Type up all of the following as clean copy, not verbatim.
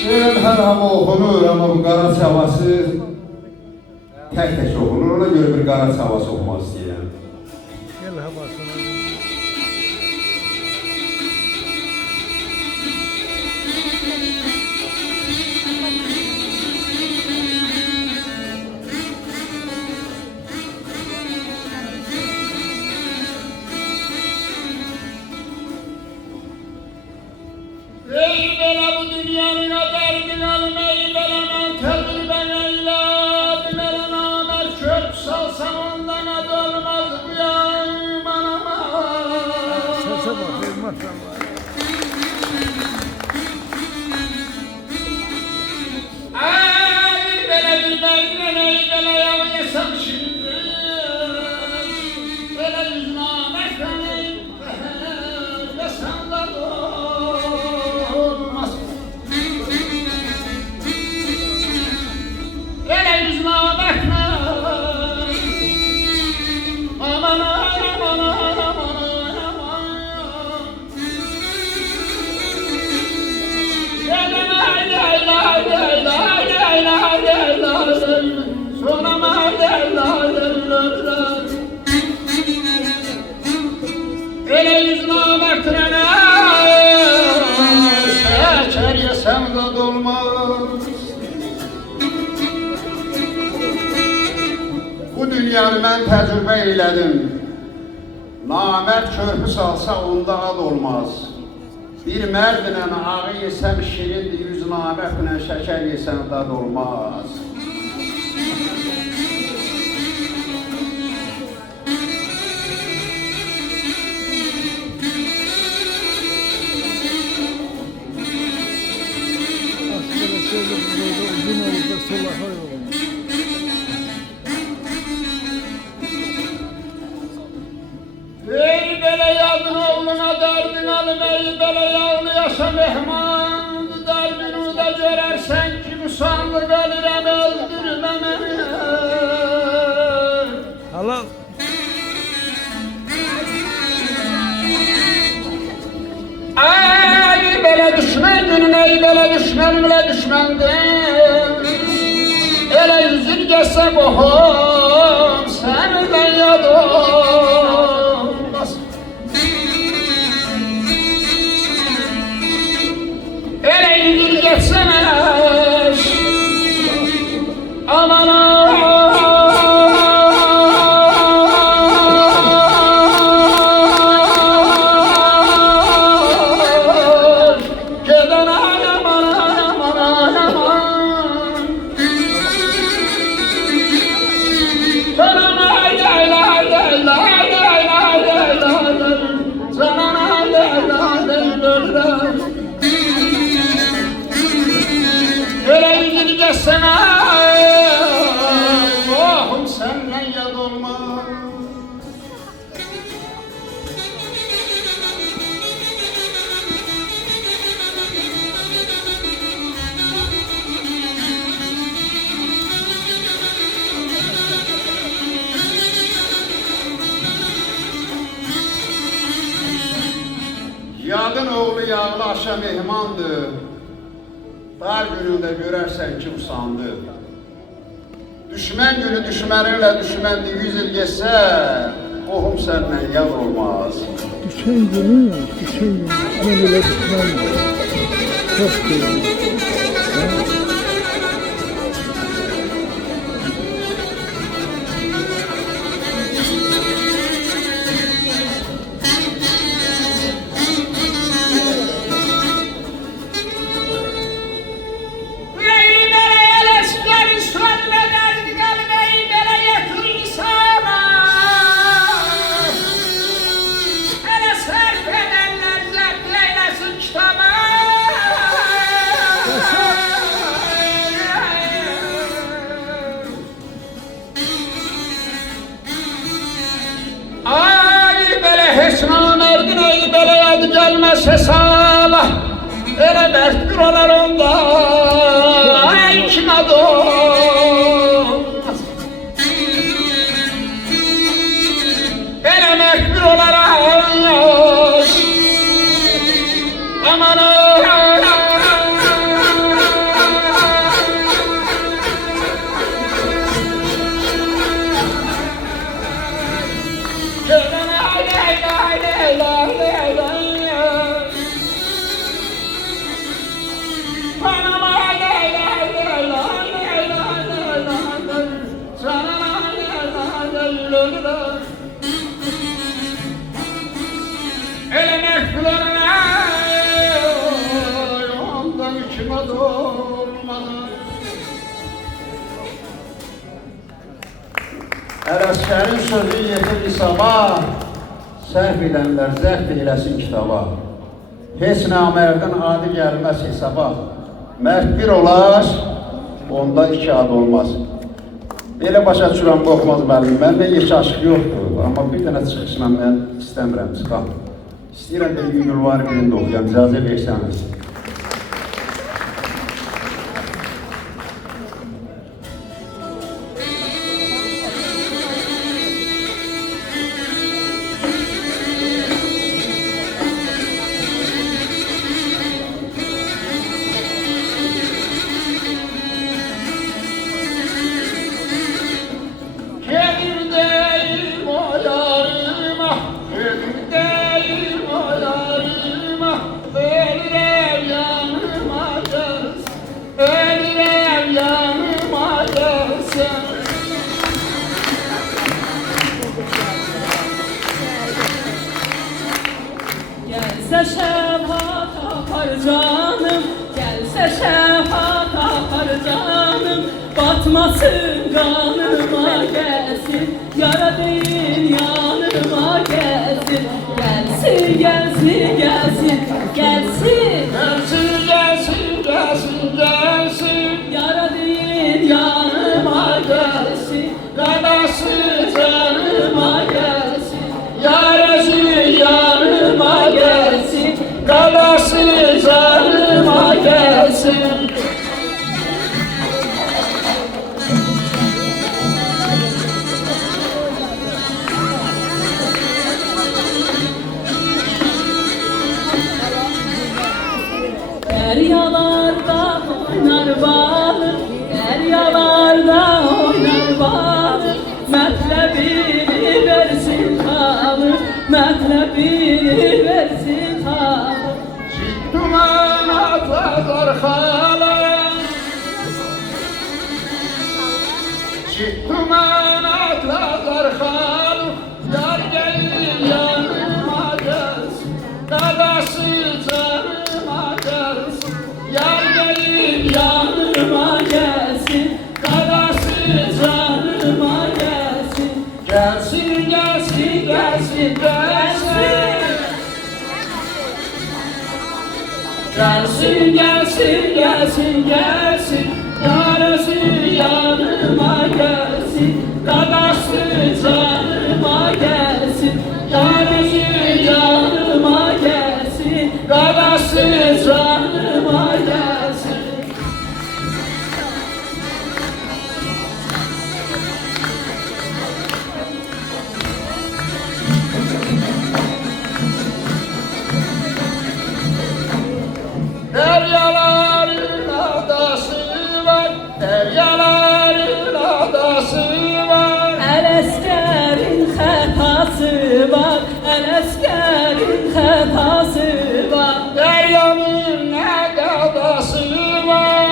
Şiirin her hamı okunur ama bu Qaraç havası tek okunur. Ona göre bir Qaraç havası okumak istəyirəm. Gel havasına. Ey bela bu dünyanın derdin alın, ey bela nanteldir ben evladım, ele namer çöp salsam ondan adı olmaz bu yağman ama. Sese bak, maşallah. Ay bela bilmem ey bela yağıysam şimdi, bela yüz namer ey yasan da olmaz. Ele yüzüne bakma. Aman aman aman aman. Lay lay lay lay lay lay lay lay. Sonama lay lay lay lay. Ele yüzüne bakma. Şeker yesem de dolmaz. Bu dünyanı mən təcrübə elədim. Namərd körpü salsa onda ad olmaz. Bir mərdlə ağı yesəm şirindir, yüz namərdlə şəkər yesəm dad olmaz. Aslında şöyle burada uzun oldu, sola hayır. Ey bele yadın oğluna derdin alım, ey bele yağını yaşa mehman. Derdini de görersen ki bu sandık ölürem öldürmem beni. Halal. Ay bele düşman günün, ey bele düşmanımla düşmandır. Ele yüzün geçse bohum, senden yadım. Ele yüzün geçsene, aman geden aman aman aman. Sana lay lay lay lay lay lay lay lay lay. Sana lay lay lay lay lay. Öyle yüzünü geçsene, Allah'ım senden yad olmaz. Yadın oğlu yağlı aşa mehmandır. Dar günündə görərsən ki usandı. Düşmən günü düşməninlə düşməndi 100 il geçsə, qohum səndən yad olmaz. Düşen günü, ben öyle düşmanım. Çok değil. Gelmez hesaba, ele dert buralar onda, ay kime doğmaz. Ele mekbir olarak, aman gül ölürler. Elemek kulağına ondan içime dolmadı. Ələsgərin sözü yetir isaba, səhv edənlər zəhv eyləsin kitaba. Heç namərdin adı gəlməz hesaba. Mərd bir olar, onda iki adı olmaz. Belə başa düşürəm bu oxumaz müəllim. Məndə heç aşıq yoxdur, amma bir dənə çıxışla mən istəmirəm çıxam. İstəyirəm bir gün var birində oxuyam, icazə versəniz. Gelse şefat akar canım, gelse şefat akar canım. Batmasın kanıma gelsin, yara değil yanıma gelsin. Gelsin, gelsin, gelsin, gelsin. Gelsin, gelsin, gelsin, gelsin. Yara değil yanıma gelsin, Dadası canıma gelsin. yarası yanıma Gelsin, Dadası canıma gelsin. Deryalarda oynar balık, deryalarda oynar balık. Metlebini versin kalık, metlebini versin kalık. Duman atlar hala Duman atlar hala Yar gelir yanıma gelsin Dadası canıma gelsin Yar gelir yanıma gelsin, dadası canıma gelsin. Gelsin, gelsin, gelsin, gelsin Gelsin, gelsin, gelsin, gelsin. Yarası yanıma gelsin, dadası canıma gelsin. Yarası yanıma gelsin, dadası canıma gelsin. Deryaların adası var Deryaların adası var Ələsgərin xətası var, ələsgərin xətası var. Deryanın ne adası var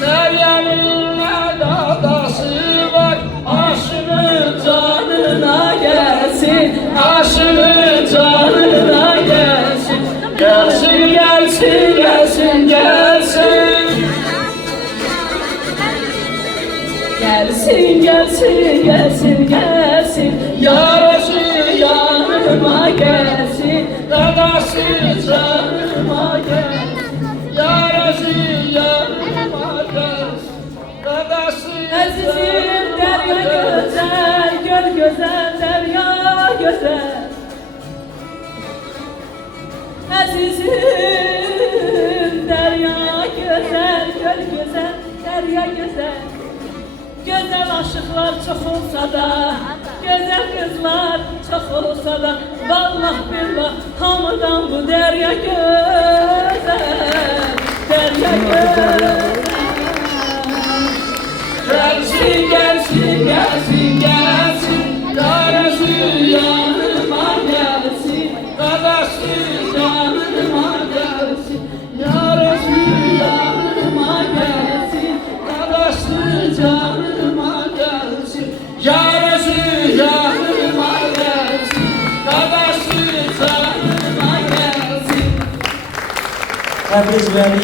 Deryanın ne adası var Aşığın canına gelsin, aşığın canına gelsin. Gelsin, gelsin, gelsin, gelsin. Gelsin, gelsin, gelsin, gelsin. Yarası yanıma gelsin, Dadası canıma gelsin. yarası yanıma gelsin Dadası Azizim derya güzel, göl güzel, derya güzel. Azizim derya güzel, göl güzel, derya güzel. Güzel aşıklar çok olsa da, güzel kızlar çok olsa da, vallah billah hamıdan bu derya güzel, derya güzel. Gelsin, gelsin, gelsin, gelsin Yarası yanıma gelsin, Dadası yanıma gelsin. Yarası yanıma gelsin, Dadası canıma Təbriz Vəli